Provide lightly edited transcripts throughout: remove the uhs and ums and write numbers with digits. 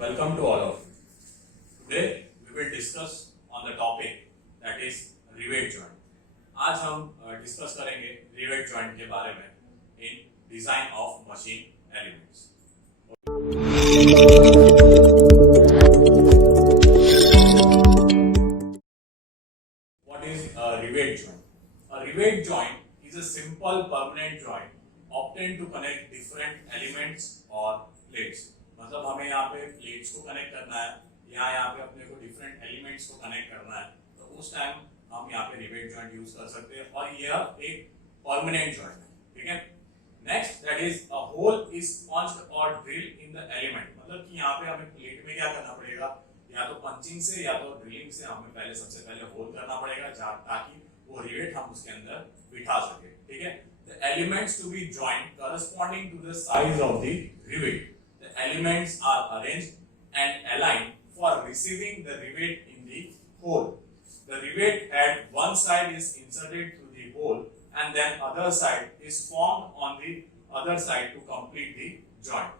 Welcome to all of you. Today we will discuss on the topic that is rivet joint. आज हम discuss करेंगे rivet joint के बारे में in design of machine elements. What is a rivet joint? A rivet joint is a simple permanent joint obtained to connect different elements or plates. मतलब हमें यहाँ पे प्लेट्स को कनेक्ट करना है या यहाँ पे अपने को डिफरेंट एलिमेंट्स को कनेक्ट करना है, तो उस टाइम हम यहाँ पे रिवेट जॉइंट यूज कर सकते हैं और यह एक परमानेंट जॉइंट है. ठीक है. Next that is a hole is punched और ड्रिल इन द एलिमेंट. मतलब कि यहाँ पे हमें प्लेट में क्या करना पड़ेगा, या तो पंचिंग से या तो ड्रिलिंग से हमें सबसे पहले होल करना पड़ेगा ताकि वो रिवेट हम उसके अंदर बिठा सके. ठीक है. The elements to be joined corresponding to the size of the rivet. The elements are arranged and aligned for receiving the rivet in the hole. The rivet at one side is inserted through the hole and then other side is formed on the other side to complete the joint.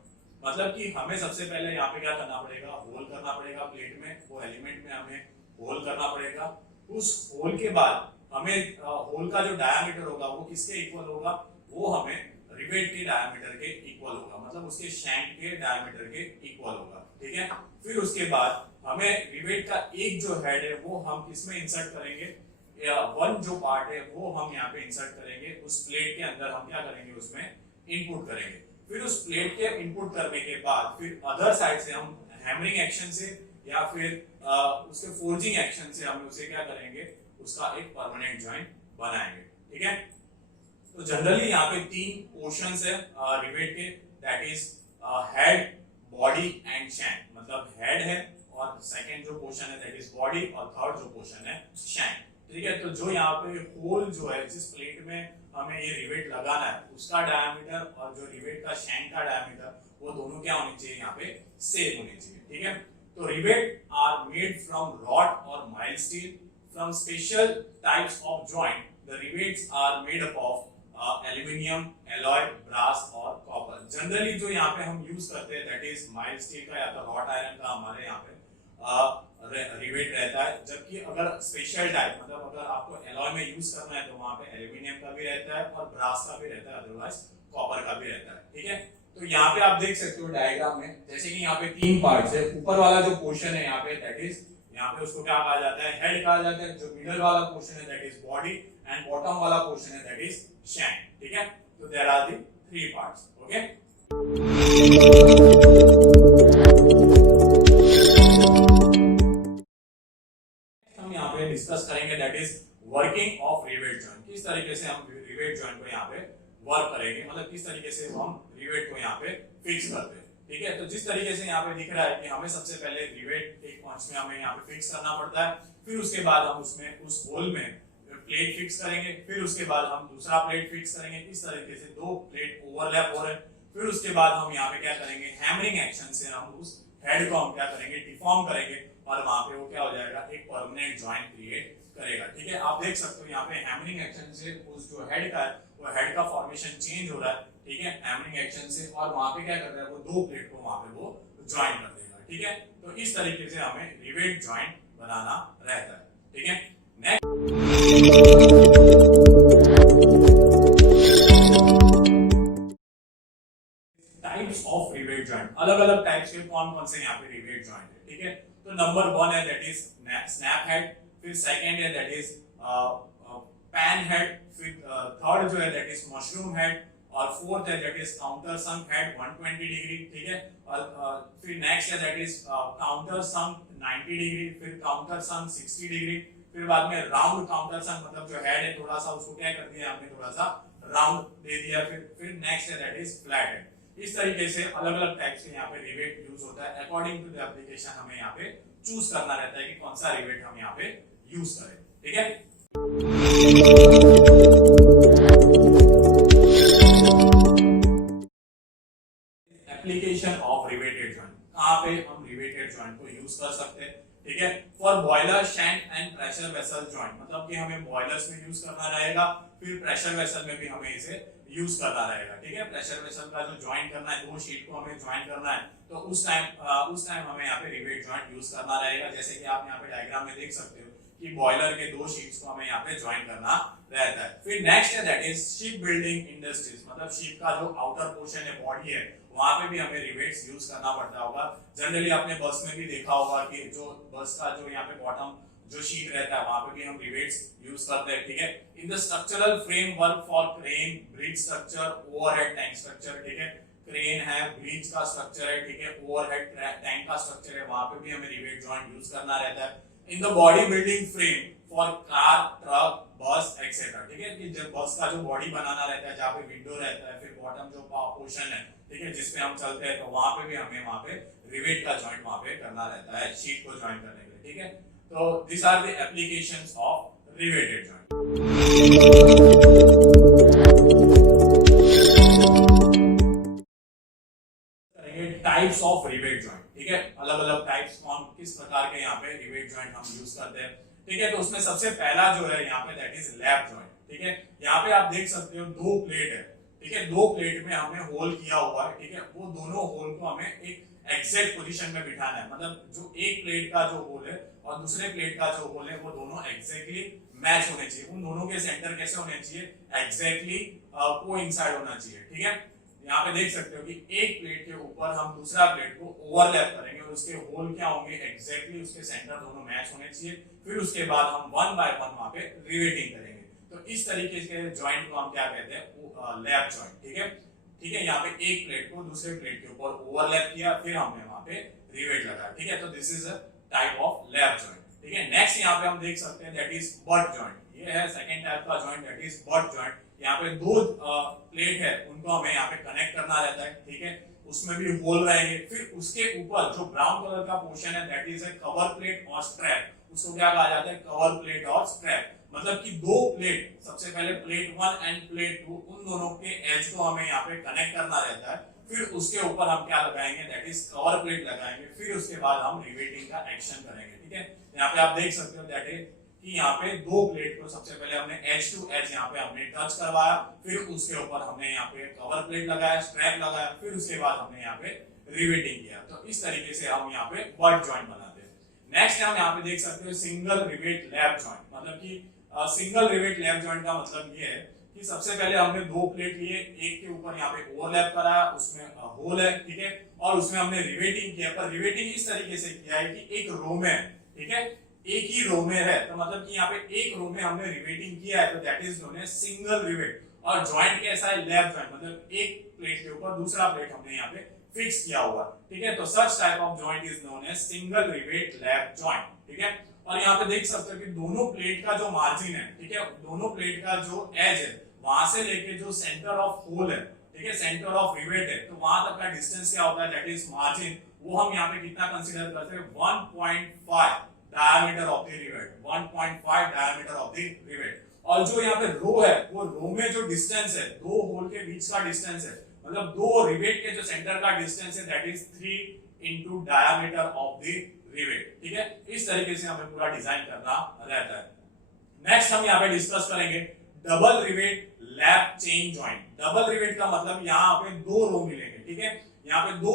मतलब कि हमें सबसे पहले यहाँ पे क्या करना पड़ेगा, होल करना पड़ेगा प्लेट में, वो एलिमेंट में हमें होल करना पड़ेगा. उस होल के बाद हमें होल का जो डायमीटर होगा वो किसके इक्वल होगा, वो हमें रिवेट के डायमीटर के इक्वल होगा, मतलब उसके शैंक के डायमीटर के इक्वल होगा. ठीक है. फिर उसके बाद हमें रिवेट का एक जो हेड है वो हम किसमें इंसर्ट करेंगे, वन जो पार्ट है वो हम यहाँ पे इंसर्ट करेंगे उस प्लेट के अंदर. हम क्या करेंगे, उसमें इनपुट करेंगे. फिर उस प्लेट के इनपुट करने के बाद फिर अदर साइड से हम हैमरिंग एक्शन से या फिर उसके फोर्जिंग एक्शन से हम उसे क्या करेंगे, उसका एक परमानेंट जॉइंट बनाएंगे. ठीक है. तो जनरली यहाँ पे तीन पोर्शंस है रिवेट के, that is head, body and shank. मतलब हेड है और सेकंड जो पोर्शन है दैट इज बॉडी और थर्ड जो पोर्शन है शैंक. ठीक है. तो जो यहाँ पे होल जो है जिस प्लेट में हमें ये रिवेट लगाना है उसका डायमीटर और जो रिवेट का शैंक का डायमीटर वो दोनों क्या होने चाहिए, यहाँ पे सेम होने चाहिए. ठीक है. तो rivet are made from rod और mild steel. From special types of joint, the rivets are made up of aluminium, alloy, brass और copper. Generally जो यहाँ पे हम यूज करते हैं that is mild steel का या तो hot iron का हमारे यहाँ पे रिवेट रहता है. जबकि अगर स्पेशल टाइप मतलब अगर आपको alloy में यूज करना है तो वहाँ पे एल्यूमिनियम का भी रहता है और ब्रास का भी रहता है, अदरवाइज कॉपर का भी रहता है. ठीक है. तो यहाँ पे आप देख सकते हो डायग्राम में, जैसे कि यहाँ पे तीन पार्ट्स है. ऊपर वाला जो पोर्शन है यहाँ पे दैट इज, यहाँ पे उसको क्या कहा जाता है, हेड कहा जाता है. जो मिडल वाला पोर्शन है that is body and bottom वाला पोर्शन है दैट इज शैंक. ठीक है. तो there are the three parts. Okay. हम यहाँ पे डिस्कस करेंगे that is working of rivet joint. किस तरीके से हम रिवेट जॉइंट को यहाँ पे वर्क करेंगे, मतलब किस तरीके से हम रिवेट को यहाँ पे फिक्स करते हैं. ठीक है. तो जिस तरीके से यहाँ पे दिख रहा है कि हमें सबसे पहले रिवेट एक पंच में हमें यहाँ पे फिक्स करना पड़ता है. फिर उसके बाद हम उसमें उस होल में प्लेट फिक्स करेंगे. फिर उसके बाद हम दूसरा प्लेट फिक्स करेंगे. इस तरीके से दो प्लेट ओवरलैप हो रहे हैं. फिर उसके बाद हम यहाँ पे क्या करेंगे, हैमरिंग एक्शन से हम उस हेड को हम क्या करेंगे, डिफॉर्म करेंगे और वहां पे वो क्या हो जाएगा, एक परमानेंट जॉइंट क्रिएट करेगा. ठीक है. आप देख सकते हो यहाँ पे हैमरिंग एक्शन से उस जो हेड का है वो हेड का फॉर्मेशन चेंज हो रहा है. ठीक है. हैमरिंग एक्शन से, और वहां पे क्या कर रहा है, वो दो प्लेट को वहां पे वो ज्वाइन कर देगा. ठीक है. तो इस तरीके से हमें रिवेट ज्वाइंट बनाना रहता है. ठीक है. Next types of rivet joint. अलग अलग टाइप्स के कौन कौन से यहाँ पे रिवेट ज्वाइंट है. ठीक है. तो नंबर 1 है दैट इज स्नैप हेड. फिर सेकंड है दैट इज पैन हेड. फिर थर्ड जो है दैट इज मशरूम हेड और फोर्थ है that is counter sunk head 120 degree. ठीक है. और फिर नेक्स्ट है that is counter sunk 90 degree. फिर काउंटर संक 60 डिग्री. फिर बाद में राउंड काउंटर संक, मतलब जो हेड है थोड़ा सा उसको क्या कर दिया हमने, थोड़ा सा राउंड दे दिया. फिर नेक्स्ट है दैट इज फ्लैट हेड. इस तरीके से अलग अलग टाइप्स के यहाँ पे रिवेट यूज होता है. अकॉर्डिंग टू द एप्लीकेशन हमें यहाँ पे चूज करना रहता है कि कौन सा रिवेट हम यहाँ पे यूज करें. ठीक है. Application of riveted joint. कहाँ पे हम रिवेटेड जॉइंट को यूज कर सकते हैं. ठीक है. For boiler, shank and pressure vessel joint. मतलब कि हमें बॉयलर्स में यूज करना रहेगा, फिर प्रेशर वेसल में भी हमें इसे यूज करना रहेगा, ठीक है। प्रेशर वेसल का जो ज्वाइन करना है, दो शीट को हमें ज्वाइन करना है, तो उस टाइम हमें यहाँ पे रिवेट ज्वाइंट यूज करना रहेगा। जैसे कि आप यहाँ पे डायग्राम में देख सकते हो कि बॉयलर के दो शीट्स को हमें यहाँ पे ज्वाइन करना रहता है। फिर नेक्स्ट है that is ship building industries, मतलब शिप का जो आउटर पोर्शन है, बॉडी है, वहां पे भी हमें रिवेट्स यूज करना पड़ता होगा। जनरली आपने बस में भी देखा होगा कि जो बस का जो यहाँ पे बॉटम जो शीट रहता है, वहां पे भी हम रिवेट्स यूज करते हैं, ठीक है। In the structural framework for crane, bridge structure, overhead tank structure, ठीक है। क्रेन है, ब्रिज का स्ट्रक्चर है, ठीक है, ओवरहेड टैंक का स्ट्रक्चर है, वहां पे भी हमें रिवेट जॉइंट यूज करना रहता है। In the body building frame for car, truck, बस एक्सेट्रा, ठीक है। कि जब बस का जो बॉडी बनाना रहता है, जहाँ पे विंडो रहता है, फिर बॉटम जो पोर्शन है, ठीक है, जिसपे हम चलते हैं, तो वहां पे भी हमें वहां पे रिवेट का जॉइंट वहां पे करना रहता है शीट को ज्वाइन करने के लिए, ठीक है। तो these are the applications of riveted joint. Types of rivet joint, ठीक है। अलग अलग टाइप्स कौन किस प्रकार के यहाँ पे रिवेट जॉइंट हम यूज करते हैं, ठीक है। तो उसमें सबसे पहला जो है यहाँ पे दैट इज लैप जॉइंट, ठीक है। यहाँ पे आप देख सकते हो दो प्लेट है, ठीक है। दो प्लेट में हमने होल किया हुआ है, ठीक है। वो दोनों होल को हमें एक एग्जैक्ट पोजीशन में बिठाना है, मतलब जो एक प्लेट का जो होल है और दूसरे प्लेट का जो होल है, वो दोनों एग्जैक्टली मैच होने चाहिए। उन दोनों के सेंटर कैसे होने चाहिए, एग्जैक्टली कोइंसाइड होना चाहिए, ठीक है। यहाँ पे देख सकते हो कि एक प्लेट के ऊपर हम दूसरा प्लेट को ओवरलैप करेंगे और उसके होल क्या होंगे, एग्जैक्टली उसके सेंटर दोनों मैच होने चाहिए। फिर उसके बाद हम वन बाय वन वहां पे रिवेटिंग करेंगे। तो इस तरीके के जॉइंट को हम क्या कहते हैं, लैप जॉइंट, ठीक है। ठीक है, यहाँ पे एक प्लेट को दूसरे प्लेट के ऊपर ओवरलैप किया, फिर हमने वहां पे रिवेट लगाया, ठीक है। तो this is a type of lap joint, ठीक है। नेक्स्ट यहाँ पे हम देख सकते हैं दैट इज बट जॉइंट। ये है सेकंड टाइप का joint that is butt joint. यहाँ पे दो प्लेट है, उनको हमें यहाँ पे कनेक्ट करना रहता है, ठीक है। उसमें भी होल रहेंगे। फिर उसके ऊपर जो ब्राउन कलर का पोर्शन है that is A cover plate और स्ट्रैप। उसको क्या कहा जाता है, कवर प्लेट और स्ट्रैप। मतलब कि दो प्लेट, सबसे पहले प्लेट 1 एंड प्लेट 2, उन दोनों के एज को हमें यहाँ पे कनेक्ट करना रहता है। फिर उसके ऊपर हम क्या लगाएंगे, दैट इज कवर प्लेट लगाएंगे। फिर उसके बाद हम रिवेटिंग का एक्शन करेंगे, ठीक है। यहाँ पे आप देख सकते हो दैट इज कि यहाँ पे दो प्लेट को सबसे पहले हमने एज टू एज यहाँ पे हमने टच करवाया, फिर उसके ऊपर हमने यहाँ पे कवर प्लेट लगाया, स्ट्रैप लगाया, फिर उसके बाद हमने यहाँ पे रिवेटिंग किया। तो इस तरीके से हम यहाँ पे बट जॉइंट बनाते हैं। नेक्स्ट हम यहाँ पे देख सकते हो सिंगल रिवेट लैप जॉइंट। मतलब कि सिंगल रिवेट लैप जॉइंट का मतलब ये है कि सबसे पहले हमने दो प्लेट लिए, एक के ऊपर यहाँ पे ओवरलैप कराया, उसमें होल है, ठीक है, और उसमें हमने रिवेटिंग किया। पर रिवेटिंग इस तरीके से किया है कि एक रो में, ठीक है, एक ही रो में है, तो मतलब कि यहाँ पे एक रो में हमने रिवेटिंग किया है, तो that is known as single rivet. और जॉइंट कैसा है, लैप जॉइंट, मतलब एक प्लेट के ऊपर दूसरा प्लेट हमने यहाँ पे फिक्स किया हुआ, ठीक है। तो such type of joint is known as single rivet lap joint, ठीक है। और यहाँ पे देख सकते हो कि दोनों प्लेट का जो मार्जिन है, ठीक है, दोनों प्लेट का जो एज है, वहां से लेके जो सेंटर ऑफ होल है, ठीक है, सेंटर ऑफ रिवेट है, तो वहां तक का डिस्टेंस क्या होता है, दैट इज मार्जिन। वो हम यहाँ पे कितना कंसीडर करते हैं, 1.5 diameter of the rivet, 1.5 diameter of the rivet. और जो यहाँ पे रो है, वो रो में जो डिस्टेंस है, दो होल के बीच का डिस्टेंस है, मतलब दो रिवेट के जो सेंटर का डिस्टेंस है, that is 3 into diameter of the rivet, ठीक है। इस तरीके से हमें पूरा डिजाइन करना रहता है। नेक्स्ट हम यहाँ पे डिस्कस करेंगे double rivet lap chain joint. Double rivet का मतलब यहाँ पे दो रो मिलेंगे, ठीक है। यहाँ पे दो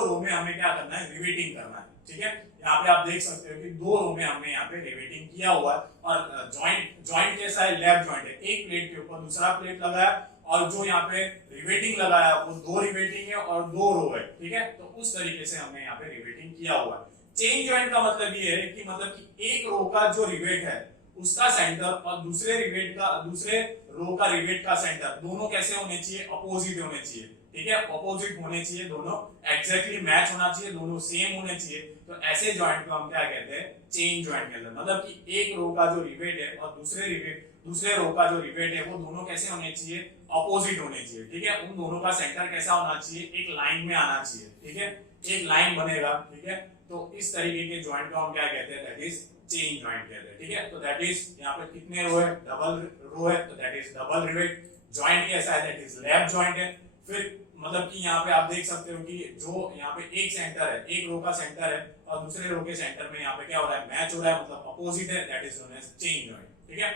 रो में हमें क्या करना है, रिवेटिंग करना है, ठीक है। यहाँ पे आप देख सकते हो कि दो रो में हमने यहाँ पे रिवेटिंग किया हुआ है। और जॉइंट कैसा है, लैप जॉइंट है। एक प्लेट के ऊपर दूसरा प्लेट लगाया, और जो यहाँ पे रिवेटिंग लगाया वो दो रिवेटिंग है और दो रो है, ठीक है। तो उस तरीके से हमने यहाँ पे रिवेटिंग किया हुआ है। चेन जॉइंट का मतलब ये है कि मतलब कि एक रो का जो रिवेट है उसका सेंटर और दूसरे रो का रिवेट का सेंटर दोनों कैसे होने चाहिए, अपोजिट होने चाहिए, ठीक है। अपोजिट होने चाहिए, दोनों एग्जैक्टली मैच होना चाहिए, दोनों सेम होने चाहिए। तो ऐसे जॉइंट को हम क्या कहते हैं, चेन जॉइंट कहते हैं। मतलब कि एक रो का जो रिवेट है और दूसरे रो का जो रिवेट है, वो दोनों कैसे होने चाहिए, अपोजिट होने चाहिए, ठीक है। उन दोनों का सेंटर कैसा होना चाहिए, एक लाइन में आना चाहिए, ठीक है, एक लाइन बनेगा, ठीक है। तो इस तरीके के जॉइंट को हम क्या कहते हैं, दैट इज चेन जॉइंट कहते हैं, ठीक है। तो दैट इज यहाँ पे कितने रो है, डबल रो है, तो that is double rivet. Joint कैसा है, दैट इज लैप जॉइंट है। फिर मतलब कि यहाँ पे आप देख सकते हो कि जो यहाँ पे एक सेंटर है, एक रो का सेंटर है और दूसरे रो के सेंटर में यहाँ पे क्या हो रहा है, मैच हो रहा है, मतलब अपोजिट है, that is known as chain joint, ठीक है।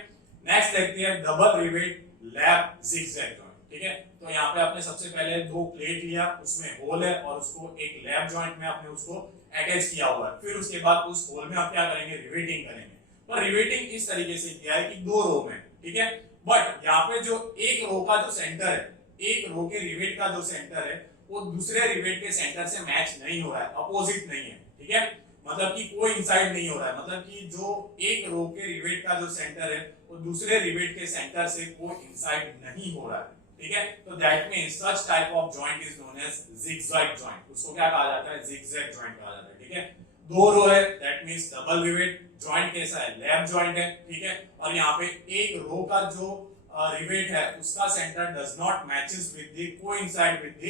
नेक्स्ट देखते हैं double rivet lap zigzag joint. ठीक है। तो यहाँ पे आपने सबसे पहले दो प्लेट लिया, उसमें होल है और उसको एक लैप जॉइंट में आपने उसको अटैच किया हुआ है। फिर उसके बाद उस होल में आप क्या करेंगे, रिवेटिंग करेंगे। पर रिवेटिंग इस तरीके से किया है कि दो रो में, ठीक है। बट यहाँ पे जो एक रो का जो सेंटर है, एक रो के रिवेट का जो सेंटर है वो दूसरे रिवेट के सेंटर से मैच नहीं हो रहा है, अपोजिट नहीं है, ठीक है। मतलब कि कोई इंसाइड नहीं हो रहा है, मतलब कि जो एक रो के रिवेट का जो सेंटर है वो दूसरे रिवेट के सेंटर से कोई इंसाइड नहीं हो रहा है, ठीक है। तो that means such type of joint is known as zigzag joint. उसको क्या कहा जाता है, zigzag जॉइंट कहा जाता है, ठीक है। दो रो है, that means double rivet. Joint कैसा है, लैप जॉइंट है, ठीक है। और यहाँ पे एक रो का जो रिवेट है उसका centre does not matches with the coincide with the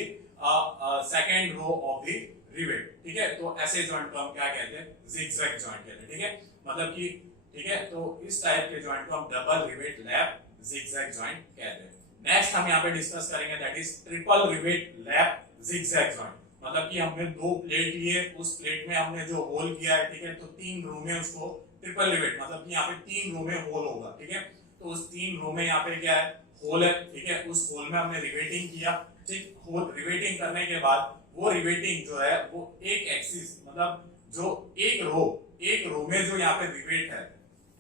second row of the rivet, ठीक है। तो ऐसे जॉइंट को हम क्या कहते हैं, zigzag जॉइंट कहते हैं, ठीक है। मतलब कि ठीक है, तो इस टाइप के जॉइंट को हम double rivet lap zigzag joint कहते हैं। नेक्स्ट हम यहाँ पे डिस्कस करेंगे, that is triple rivet lap zigzag joint. मतलब कि हमने दो प्लेट लिए, उस प्लेट में हमने जो होल किया है, ठीक है, तो तीन रो में उसको ट्रिपल रिवेट, मतलब कि यहाँ पे तीन रो में होल होगा, ठीक है। तो उस तीन रो में यहाँ पे क्या है, होल है, ठीक है। उस होल में हमने रिवेटिंग किया, ठीक। होल रिवेटिंग करने के बाद वो रिवेटिंग जो है वो एक एक्सिस, मतलब जो एक रो में जो यहाँ पे रिवेट है,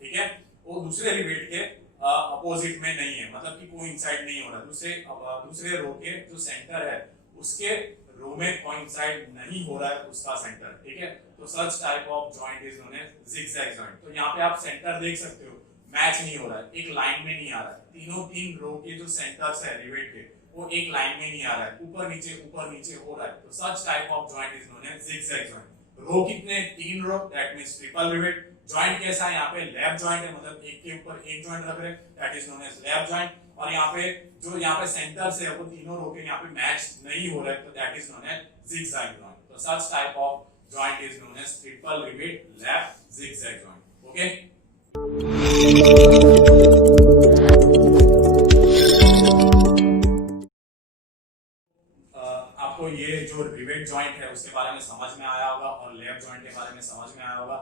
ठीक है, वो दूसरे रिवेट के अपोजिट में नहीं है, मतलब कि कोइंसाइड नहीं हो रहा, दूसरे रो के जो सेंटर है उसके रो में कोइंसाइड नहीं हो रहा है उसका सेंटर, ठीक है। तो such type of joint is known as zigzag joint. तो यहाँ पे आप सेंटर देख सकते हो, मैच नहीं हो रहा है, एक लाइन में नहीं आ रहा है। तीन रो के जो सेंटर्स है रिवेट के वो एक लाइन में नहीं आ रहा है, ऊपर नीचे हो रहा है। तो such type of joint is known as zigzag joint. Row कितने, तीन row, that means triple rivet. Joint कैसा है, यहाँ पे लैप जॉइंट है, मतलब एक के ऊपर एक जॉइंट रख रहे, that is known as lap joint. और यहाँ पे जो यहाँ पे सेंटर्स है वो तीनों रो के यहाँ पे मैच नहीं हो रहा है, तो that is known as zigzag joint. तो such type of joint is known as triple rivet lap zigzag joint, okay. आपको ये जो रिवेट जॉइंट है उसके बारे में समझ में आया होगा और लैप जॉइंट के बारे में समझ में आया होगा।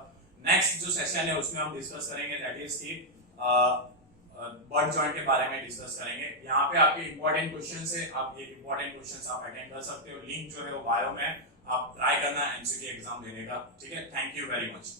नेक्स्ट जो सेशन है उसमें हम डिस्कस करेंगे, दैट इज की बट जॉइंट के बारे में डिस्कस करेंगे। यहाँ पे आपके इंपॉर्टेंट क्वेश्चंस है, आप ये इंपॉर्टेंट क्वेश्चंस आप अटेंड कर सकते हो। लिंक जो है वो बायो में, आप ट्राई करना एमसीक्यू एग्जाम देने का, ठीक है। Thank you very much.